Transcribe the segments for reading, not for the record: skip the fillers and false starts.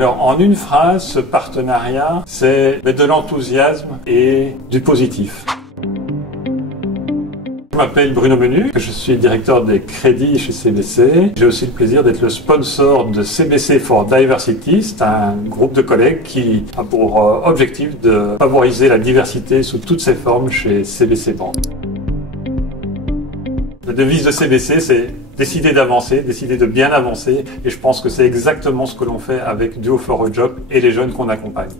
Alors, en une phrase, ce partenariat, c'est de l'enthousiasme et du positif. Je m'appelle Bruno Menu, je suis directeur des crédits chez CBC. J'ai aussi le plaisir d'être le sponsor de CBC for Diversity. C'est un groupe de collègues qui a pour objectif de favoriser la diversité sous toutes ses formes chez CBC Bank. La devise de CBC, c'est décider d'avancer, décider de bien avancer. Et je pense que c'est exactement ce que l'on fait avec Duo for a Job et les jeunes qu'on accompagne.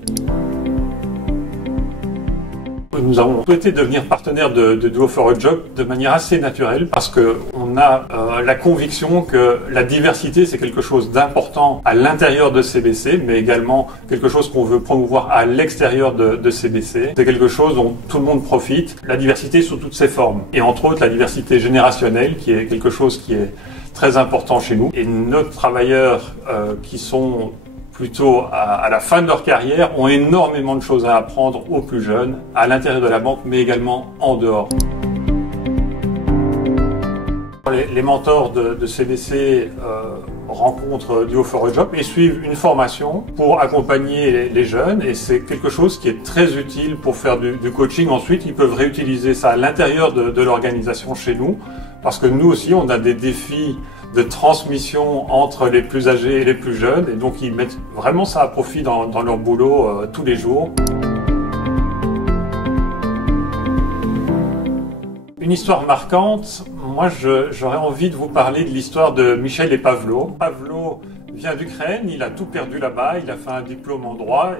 Nous avons souhaité devenir partenaire de Duo for a Job de manière assez naturelle parce qu'on a la conviction que la diversité, c'est quelque chose d'important à l'intérieur de CBC, mais également quelque chose qu'on veut promouvoir à l'extérieur de CBC. C'est quelque chose dont tout le monde profite, la diversité sous toutes ses formes. Et entre autres, la diversité générationnelle, qui est quelque chose qui est très important chez nous. Et nos travailleurs qui sont plutôt à la fin de leur carrière, ont énormément de choses à apprendre aux plus jeunes, à l'intérieur de la banque, mais également en dehors. Les mentors de CBC rencontrent Duo for a Job et suivent une formation pour accompagner les jeunes, et c'est quelque chose qui est très utile pour faire du coaching. Ensuite, ils peuvent réutiliser ça à l'intérieur de l'organisation chez nous, parce que nous aussi, on a des défis de transmission entre les plus âgés et les plus jeunes, et donc ils mettent vraiment ça à profit dans leur boulot tous les jours. Une histoire marquante, moi j'aurais envie de vous parler de l'histoire de Michel et Pavlo. Pavlo vient d'Ukraine, il a tout perdu là-bas, il a fait un diplôme en droit,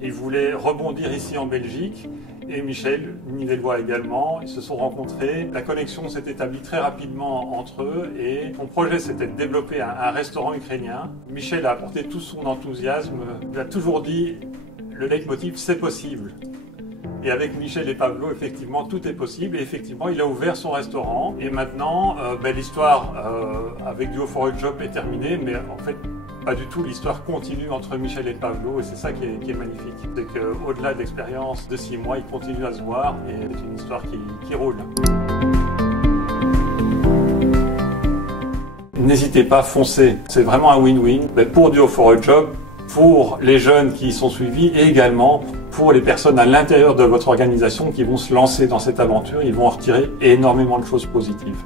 il voulait rebondir ici en Belgique. Et Michel, Nivellois également, ils se sont rencontrés. La connexion s'est établie très rapidement entre eux et son projet c'était de développer un restaurant ukrainien. Michel a apporté tout son enthousiasme. Il a toujours dit, le leitmotiv, c'est possible. Et avec Michel et Pavlo, effectivement, tout est possible. Et effectivement, il a ouvert son restaurant. Et maintenant, l'histoire avec Duo for a Job est terminée, mais en fait, pas du tout, l'histoire continue entre Michel et Pavlo, et c'est ça qui est magnifique. C'est qu'au-delà de l'expérience de 6 mois, ils continuent à se voir, et c'est une histoire qui roule. N'hésitez pas, foncez. C'est vraiment un win-win pour Duo for a Job, pour les jeunes qui y sont suivis, et également pour les personnes à l'intérieur de votre organisation qui vont se lancer dans cette aventure. Ils vont en retirer énormément de choses positives.